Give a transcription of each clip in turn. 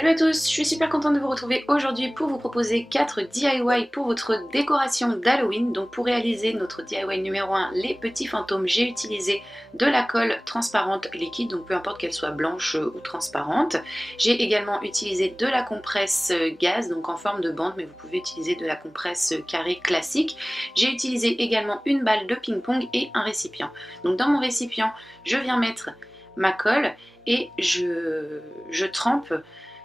Salut à tous, je suis super contente de vous retrouver aujourd'hui pour vous proposer 4 DIY pour votre décoration d'Halloween. Donc pour réaliser notre DIY numéro 1, les petits fantômes, j'ai utilisé de la colle transparente liquide, donc peu importe qu'elle soit blanche ou transparente. J'ai également utilisé de la compresse gaz, donc en forme de bande, mais vous pouvez utiliser de la compresse carrée classique. J'ai utilisé également une balle de ping-pong et un récipient. Donc dans mon récipient, je viens mettre ma colle et je trempe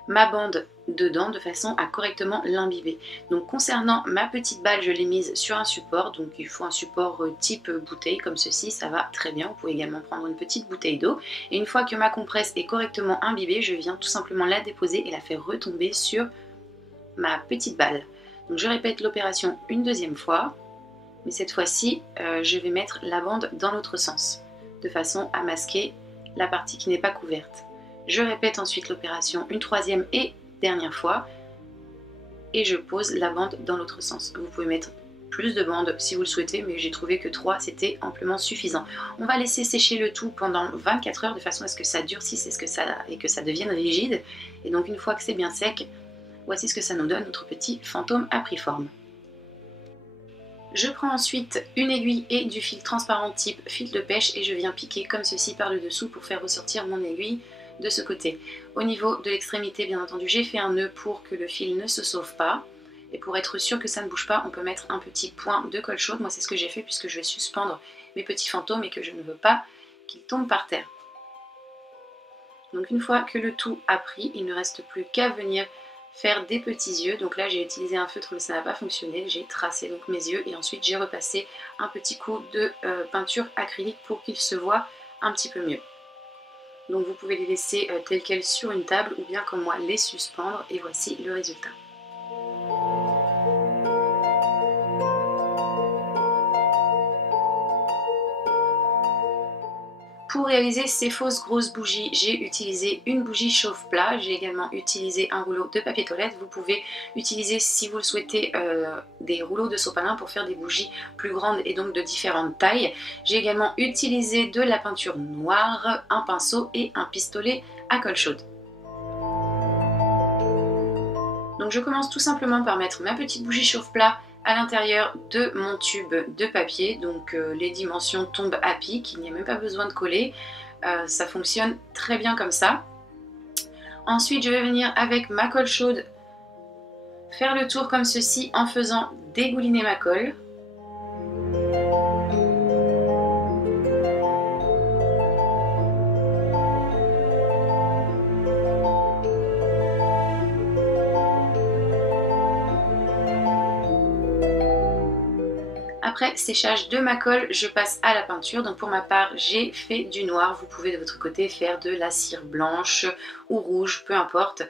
ma bande dedans de façon à correctement l'imbiber. Donc concernant ma petite balle, je l'ai mise sur un support, donc il faut un support type bouteille comme ceci, ça va très bien. Vous pouvez également prendre une petite bouteille d'eau et une fois que ma compresse est correctement imbibée, je viens tout simplement la déposer et la faire retomber sur ma petite balle. Donc je répète l'opération une deuxième fois, mais cette fois-ci je vais mettre la bande dans l'autre sens de façon à masquer la partie qui n'est pas couverte. Je répète ensuite l'opération une troisième et dernière fois et je pose la bande dans l'autre sens. Vous pouvez mettre plus de bandes si vous le souhaitez, mais j'ai trouvé que 3 c'était amplement suffisant. On va laisser sécher le tout pendant 24 heures de façon à ce que ça durcisse et que ça devienne rigide. Et donc une fois que c'est bien sec, voici ce que ça nous donne, notre petit fantôme a pris forme. Je prends ensuite une aiguille et du fil transparent type fil de pêche et je viens piquer comme ceci par le dessous pour faire ressortir mon aiguille de ce côté. Au niveau de l'extrémité, bien entendu, j'ai fait un nœud pour que le fil ne se sauve pas. Et pour être sûr que ça ne bouge pas, on peut mettre un petit point de colle chaude. Moi, c'est ce que j'ai fait puisque je vais suspendre mes petits fantômes et que je ne veux pas qu'ils tombent par terre. Donc une fois que le tout a pris, il ne reste plus qu'à venir faire des petits yeux. Donc là, j'ai utilisé un feutre, mais ça n'a pas fonctionné. J'ai tracé donc mes yeux et ensuite j'ai repassé un petit coup de peinture acrylique pour qu'ils se voient un petit peu mieux. Donc vous pouvez les laisser telles quelles sur une table ou bien comme moi les suspendre et voici le résultat. Pour réaliser ces fausses grosses bougies, j'ai utilisé une bougie chauffe-plat, j'ai également utilisé un rouleau de papier toilette. Vous pouvez utiliser, si vous le souhaitez, des rouleaux de sopalin pour faire des bougies plus grandes et donc de différentes tailles. J'ai également utilisé de la peinture noire, un pinceau et un pistolet à colle chaude. Donc je commence tout simplement par mettre ma petite bougie chauffe-plat à l'intérieur de mon tube de papier. Donc les dimensions tombent à pic, il n'y a même pas besoin de coller. Ça fonctionne très bien comme ça. Ensuite, je vais venir avec ma colle chaude faire le tour comme ceci en faisant dégouliner ma colle. Après séchage de ma colle, je passe à la peinture. Donc pour ma part, j'ai fait du noir. Vous pouvez de votre côté faire de la cire blanche ou rouge, peu importe,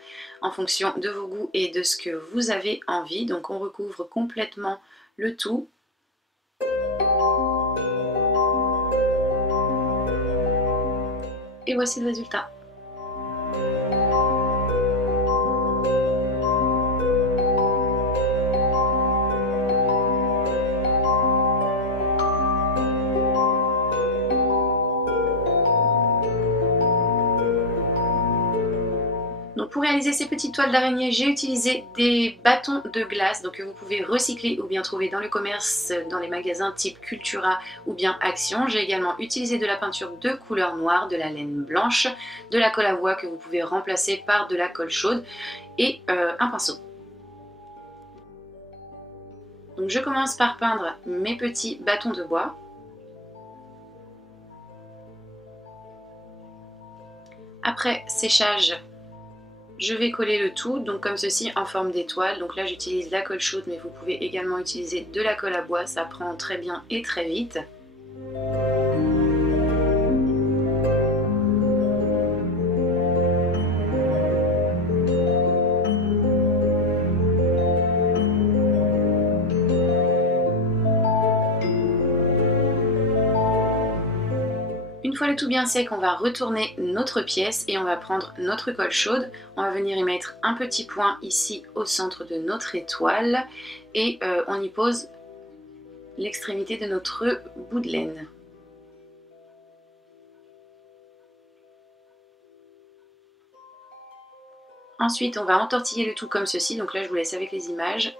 en fonction de vos goûts et de ce que vous avez envie. Donc on recouvre complètement le tout. Et voici le résultat. Donc pour réaliser ces petites toiles d'araignée, j'ai utilisé des bâtons de glace donc que vous pouvez recycler ou bien trouver dans le commerce, dans les magasins type Cultura ou bien Action. J'ai également utilisé de la peinture de couleur noire, de la laine blanche, de la colle à voix que vous pouvez remplacer par de la colle chaude et un pinceau. Donc je commence par peindre mes petits bâtons de bois. Après séchage, je vais coller le tout, donc comme ceci en forme d'étoile. Donc là j'utilise la colle chaude, mais vous pouvez également utiliser de la colle à bois, ça prend très bien et très vite. Une fois le tout bien sec, on va retourner notre pièce et on va prendre notre colle chaude. On va venir y mettre un petit point ici au centre de notre étoile et on y pose l'extrémité de notre bout de laine. Ensuite, on va entortiller le tout comme ceci. Donc là, je vous laisse avec les images.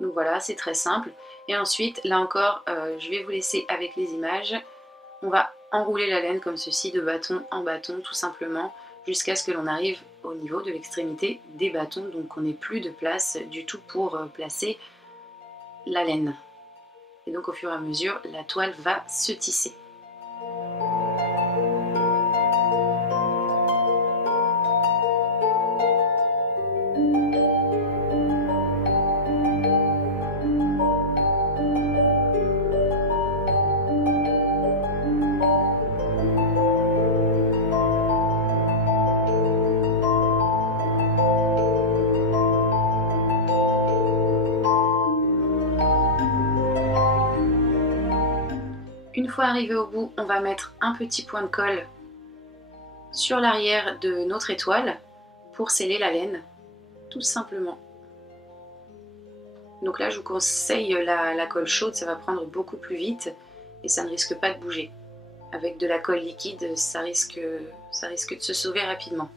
Donc voilà, c'est très simple. Et ensuite, là encore, je vais vous laisser avec les images. On va enrouler la laine comme ceci, de bâton en bâton, tout simplement, jusqu'à ce que l'on arrive au niveau de l'extrémité des bâtons. Donc on n'ait plus de place du tout pour placer la laine. Et donc au fur et à mesure, la toile va se tisser. Une fois arrivé au bout, on va mettre un petit point de colle sur l'arrière de notre étoile pour sceller la laine, tout simplement. Donc là, je vous conseille la colle chaude, ça va prendre beaucoup plus vite et ça ne risque pas de bouger. Avec de la colle liquide, ça risque de se sauver rapidement.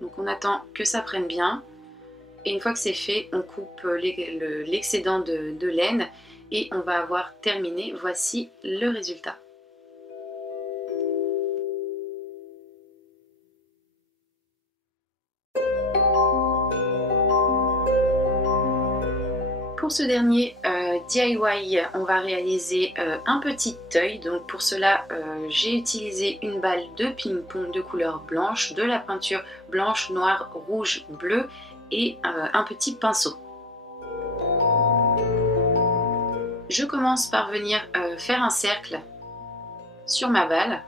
Donc on attend que ça prenne bien. Et une fois que c'est fait, on coupe l'excédent de laine et on va avoir terminé. Voici le résultat. Pour ce dernier DIY, on va réaliser un petit œil. Donc pour cela, j'ai utilisé une balle de ping-pong de couleur blanche, de la peinture blanche, noire, rouge, bleu et un petit pinceau. Je commence par venir faire un cercle sur ma balle.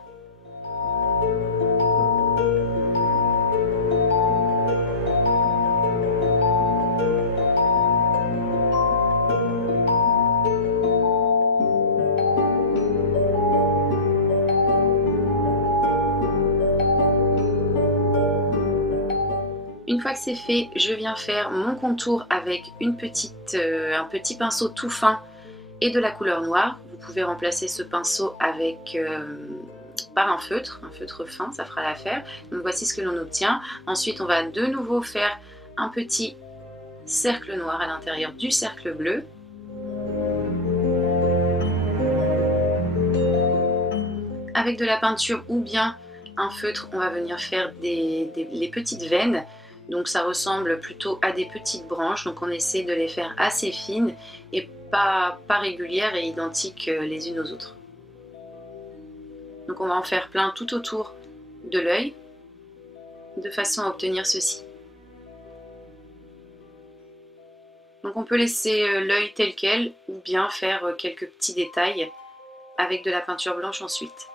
Une fois que c'est fait, je viens faire mon contour avec un petit pinceau tout fin et de la couleur noire. Vous pouvez remplacer ce pinceau par un feutre fin, ça fera l'affaire. Donc voici ce que l'on obtient. Ensuite, on va de nouveau faire un petit cercle noir à l'intérieur du cercle bleu. Avec de la peinture ou bien un feutre, on va venir faire les petites veines. Donc ça ressemble plutôt à des petites branches, donc on essaie de les faire assez fines et pas régulières et identiques les unes aux autres. Donc on va en faire plein tout autour de l'œil, de façon à obtenir ceci. Donc on peut laisser l'œil tel quel ou bien faire quelques petits détails avec de la peinture blanche ensuite.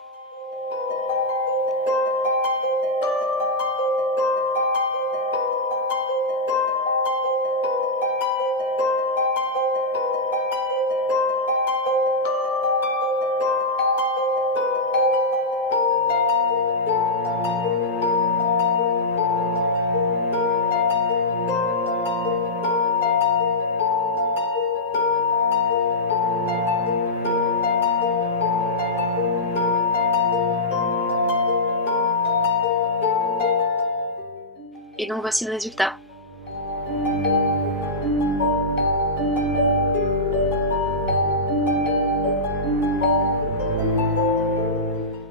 Et donc voici le résultat.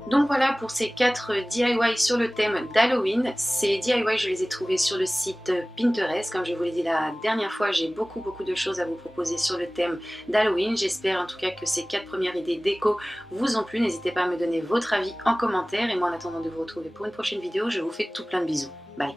Donc voilà pour ces 4 DIY sur le thème d'Halloween. Ces DIY, je les ai trouvés sur le site Pinterest. Comme je vous l'ai dit la dernière fois, j'ai beaucoup de choses à vous proposer sur le thème d'Halloween. J'espère en tout cas que ces 4 premières idées déco vous ont plu. N'hésitez pas à me donner votre avis en commentaire. Et moi, en attendant de vous retrouver pour une prochaine vidéo, je vous fais tout plein de bisous. Bye!